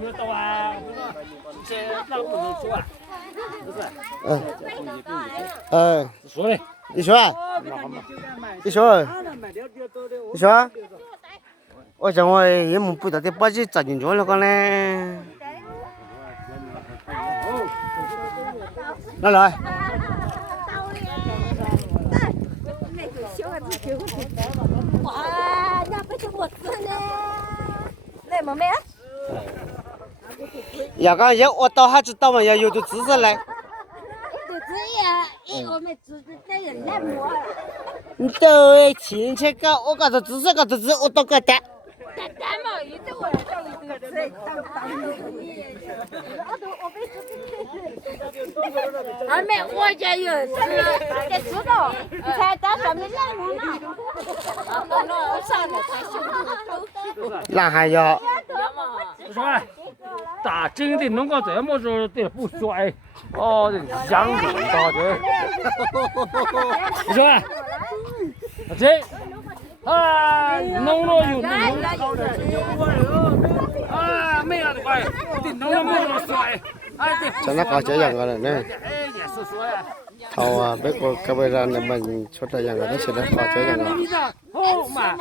你到啊，这那不能说啊，不是。说嘞，你说，你说，你说，我想我也没不到的把这砸进去了，讲嘞。来来。哇，那不是我吃呢，来妹妹。要讲要我到还知道嘛，要有点知识来。我们知识这有那么。你都亲戚搞，我搞的知识搞的知，我都搞的。嘛，一直我到一个吃，二妹，我家有吃，得知道，才到上面来了呢。我上面才那还要。说，打真的弄个这么着的不帅，哦，香味道的。你说，这。弄了又弄，没啥子怪，你弄了没那帅，真的搞这样个了呢。也是说呀。头啊，别个可不让你们出这样个，都现在搞这样个。好嘛，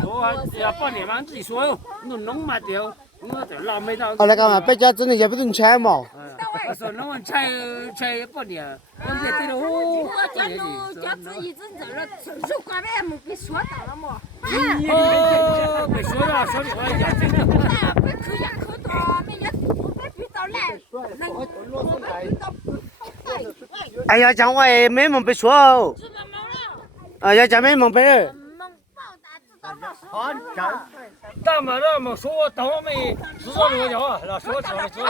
说要把你们自己说哟，弄嘛掉，我这老没到。好了，干嘛？别家真的也不能拆嘛。我说弄完拆半年，我这对了哦。家子一直在那手挂面没被说到了嘛。哦，被说了，说的我要真的。别口呀口多，没呀，别遇到来，哎呀，讲话也没蒙被说哦。要讲没蒙被人。好，干嘛那么说？到我们知道这个叫啊，那说知道。这个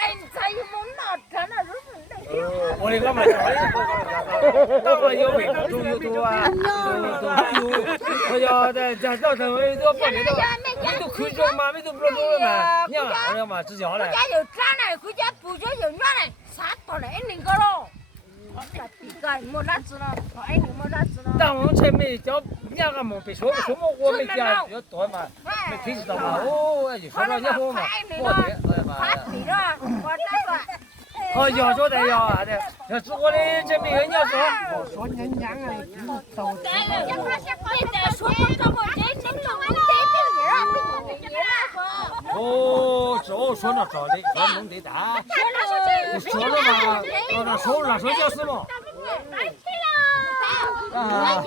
哎，才有蒙那真的是。我的干嘛干嘛有味道，有多啊，有。我要在到成为都半年了，你都可以说嘛，你都不知道了嘛，你要嘛直接来。回家又长了，回家不就又远了，啥到了那个了。没啥子了，哎，没啥子了。但我们前面叫两个没别说么，我们家要多嘛，没听知道嘛，哦，就说了你好嘛，我的，哎呀妈。对了，我那个。哦，要说的要啥的，要是我的这边人要说，说人家啊，都。哦，这说了找的，说弄得大。你说了嘛，那说就是嘛。啊，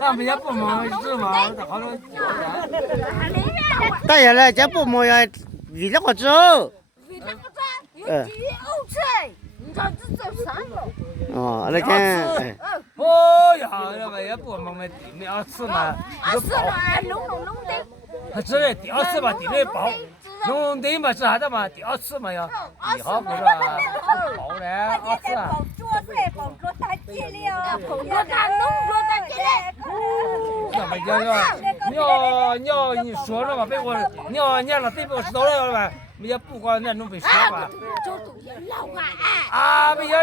咱们也不忙是嘛，那好了。大爷来，这不么呀？为了个走。哦，那个。哦呀，那个也不忙没地二次嘛，弄的。他这里第二次嘛，地里包，弄的嘛是啥子嘛？第二次嘛要1号不是吧？包嘞，2次啊。包着大鸡了，包着大弄着大鸡嘞。那没讲是，你说了嘛？别我，你那对不知道了嘛？没也不管那弄被说吧。啊，没也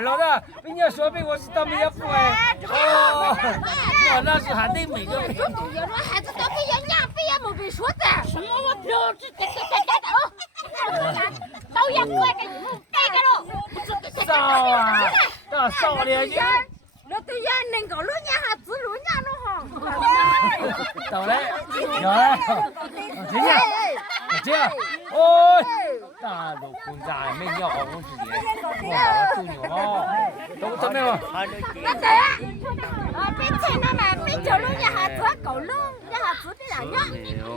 老的，没也说被我知道没也不哎。哦，那是还得每个。孩子都被人娘被也没被说的，什么我不知导演过来改个了。少啊，那少了你。那都要能够6年还治6年了哈。到嘞，有嘞，这样，这样，哦，那都混杂没鸟我自己，我做牛哦，都怎么样？那对啊，别听了嘛，别叫6年还治够了，你还治的那样，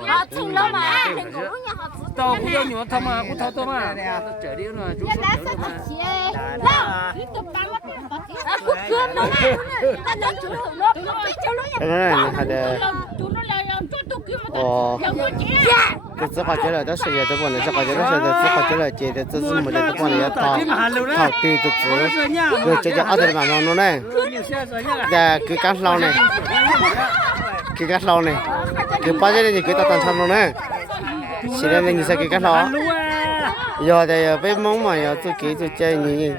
啊，听了嘛，能够6年还治。到不叫牛他嘛，不掏多嘛，这里呢就说这个嘛。那，你都把我啊，不可能啊，那就了，别叫6年。哦，这只花鸡了，这10月都不能，这花鸡了，现在只花鸡了，接的这是没得不能要掏对着只，这叫阿德曼弄呢，给干捞呢，给干捞呢，给把这里给到当场弄呢，现在你是给干捞，要的要被蒙嘛，要做给做建议。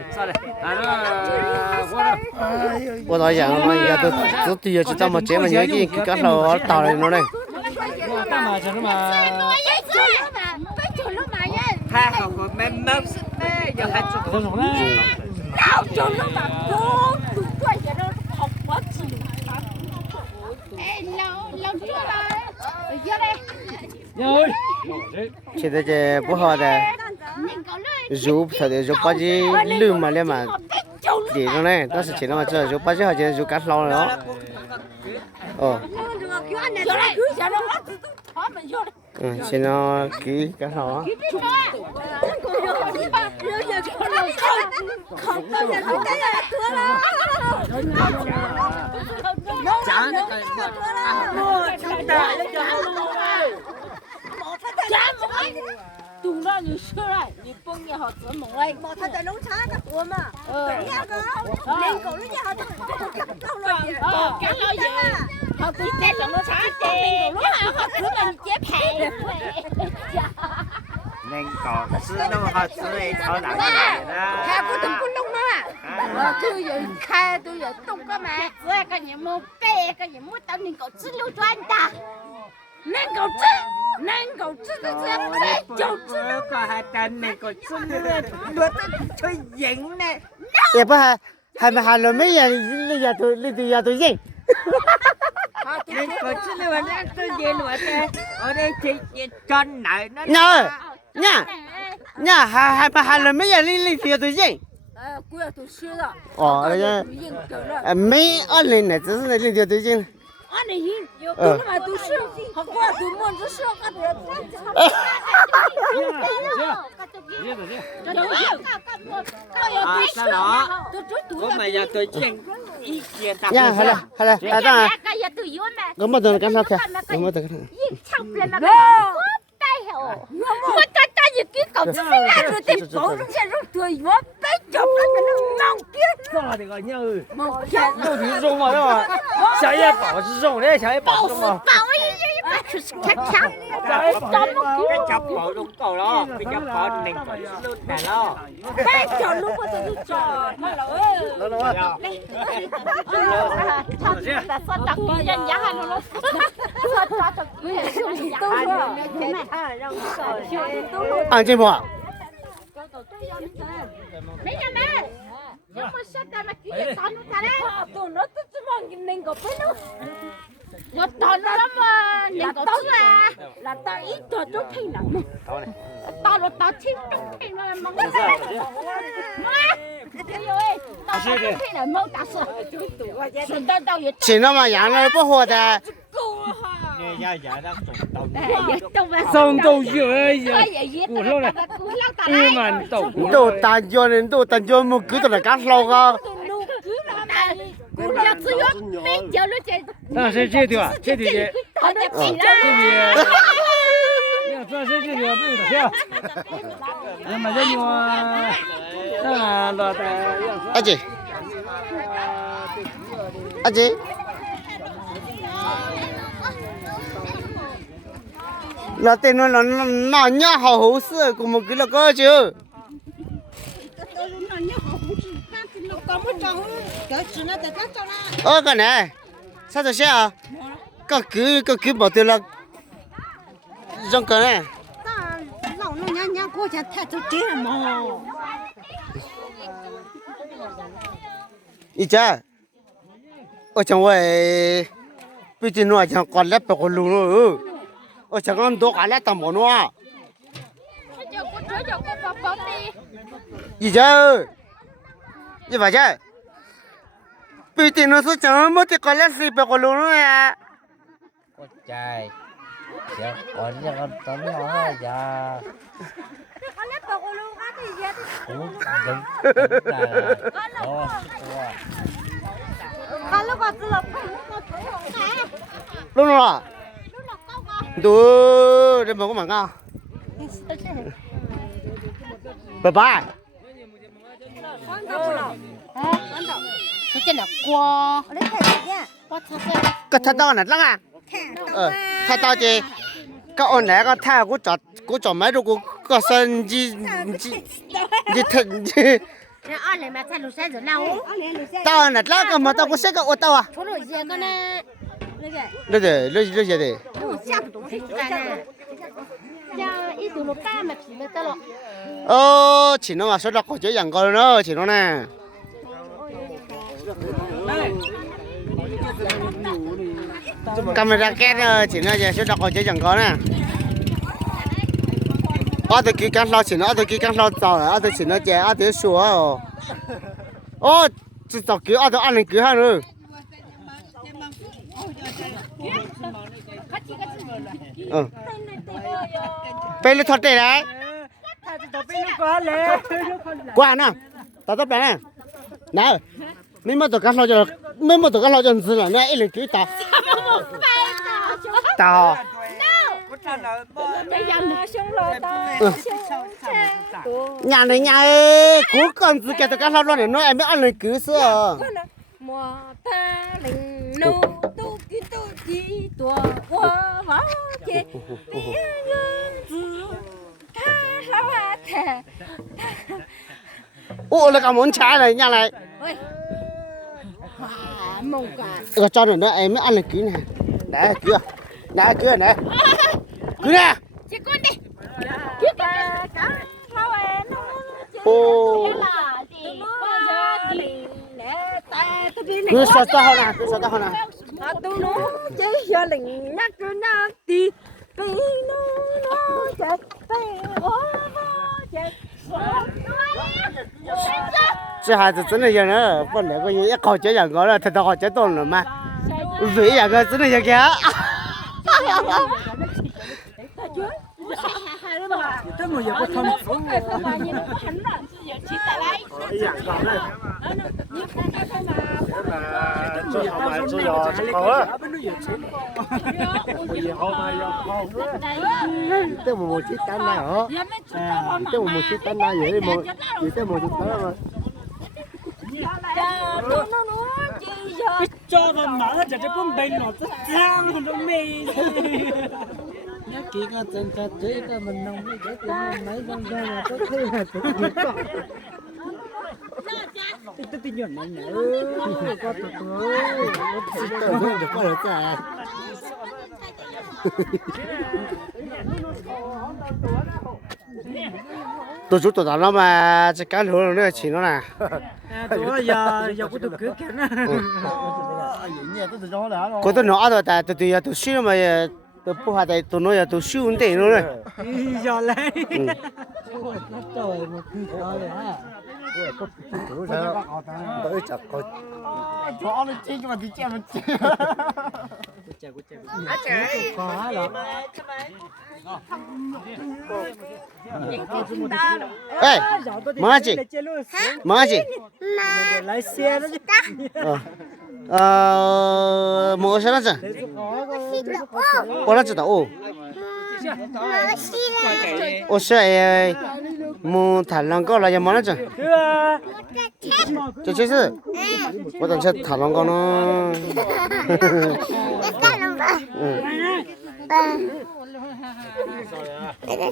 我到样嘛，要都都要知道嘛，这么年纪给干捞打来弄呢。干嘛去了嘛？hai học của mềm mềm thế giờ hai chục 这种呢？ơi. chỉ là cái bố họ đây giúp thật để giúp bao nhiêu lương mà lên mà để nó này đó là chỉ là mà chờ giúp bao nhiêu họ chỉ giúp cắt lâu nữa chỉ nó kỹ cắt lâu đúng là như xưa này, như bông nhà họ tự mong ấy. mà thật là nấu cháo cả của mà. Nhà có nên cổ nó nhà họ đâu rồi. Cái lo gì? Họ cứ chết là nó cháo chết. Họ cứ là chết hè. nên còn xưa đâu họ xưa này thở nặng này đó Khai của từng con lông đó. Tôi giờ khai tôi giờ tung cái mẹ. Rồi cái gì mua bê cái gì mua tao nên cậu吃溜转的。nên cậu吃这些没就吃。 có hai tên này còn xưa đuổi tôi dính này也不还没还了没呀？你家都认。 nên còn xưa này tôi dính rồi thế ở đây thì chân này nó nha还了没呀？你家都认。姑爷都吃了。那个没二零呢，只是那家都认。 俺那人有都他妈都是，好过都摸着是，俺这sau đó có mà giờ tôi chỉnh ý kiến đặt nha hay là cái ta cái giờ tôi yêu mẹ. có một tuần cái sao kìa có một tuần Chẳng biết là cái tay hổ. Một tay gì kia cậu xin ra rồi thì bố nó sẽ rút tuổi vô bé chụp nó nong kia. Sao thì gọi nhau? Một cái肉皮肉嘛，对吧？小叶宝是肉，那小叶宝是肉嘛？ bảo ấy cứ chắc chắn. cái chọc bỏ đúng cầu đó cái chọc bỏ mình còn luôn này đó Bé cho lúc mà tôi cho nó lỡ. Thật sao đặc biệt nhân giá nó nó. Sao cho thật quý tôi ăn chưa bỏ mấy nhà mẹ nhưng mà sao ta mà kia tao nó ta đấy tụi nó tôi chỉ mong nên có phải nó tao nó lắm mà nên có là tao ít cho chút thì nào tao là tao chín chút thì mà mong cái gì ơi tao chút thì là mong tao sợ tao tao vậy chỉ nó mà养了不活的 nghe ra giờ đang上到月呀，我说了，你们都都单叫人都单叫么给到了干烧个 那是这条，这条，这是这条没有的票，那么这你啊，那老的，阿姐là tên nó nhá hậu sự của một cái là cơ chứ cái này sao tôi sẽ à cái cứ bảo tôi là trong cái này ý cha ở trong vậy bây giờ nói chẳng còn lép vào con lùn nữa ở chẳng còn đồ cả lép tầm bỏ nữa ý cha ý vậy cha bây giờ nó sẽ chẳng mất thì còn lép gì vào con lùn nữa à con trai giờ còn giờ con tấm nó giờ cũng đúng rồi đủ để mà có mảng cao bye bye cái chân là qua cái thằng đó là lăng à thằng đó chứ cái ông này cái thằng của chọn mấy đồ của sân gì thật ăn này mà sai lúa sai rồi nào tao là lăng cái mà tao có sẽ cái ô tao à chỗ rồi gì cái này 那个那些的，叫一头罗干嘛皮没得了。哦，前头嘛说到好久养过了，前头呢。camera cái đó chỉ nó sẽ đọc cho chẳng có nè ở đây kia cắt lo chỉ nó ở đây kia cắt lo tàu ở đây chỉ nó chè ở đây sủa ô chỉ tàu kia ở đây ăn lên kia ha nữa bây giờ thoát đây đấy qua nè tao tao nè nè mấy mà tao cắt lo cho mấy mà tao cắt lo cho gì là nè lên kia tao tao nhà này nhà ơi cú con gì cái tao cắt lo này nói em biết ăn lên kia sao mùa ta linh nô tu kí tu chi tua hoa hoa chê tiếng ngân ta hoa thề ô là cả món trái này nhà này mông cả cái cho này nó em mới ăn lên kia này đấy kia này cứ nè chị con đi kia cả hoa nó ô cứ sao tao nè tôi nó chỉ giờ lình nhắc cứ nhắc đi vì nó chết这孩子真的有人不那个一考学养高了，他都好学懂了嘛。为两个真的有个。这么也不通。最好买只有好了。以后买要好。这我去单来哦，这我去单来也没，也这我去单了嘛。cho nó mở cho con bên nó rất sang nó mê nhớ kỹ cái chân cái chế cái mình nông cái chế cái mấy con ra là có thứ là tôi tin nhận này nữa có tụi tôi không được bao giờ cả. Tôi chú tôi đã nó mà chỉ cá lúa nữa chỉ nó nè. tôi giờ cũng tôi cứ cái nó có tôi nói rồi tại tôi siêu mà tôi不好在tôi nói tôi siêu vấn đề nữa rồi. giờ lấy nó trời một khi đó rồi ha tôi chắc có có nó chơi mà đi chơi mà chơi có lắm ê má chị lái xe đó chứ mua sao đó chứ ô nó chỉ tao ô sao mua thằng long có là gì món đó chứ这就是我等下讨论过呢。嗯。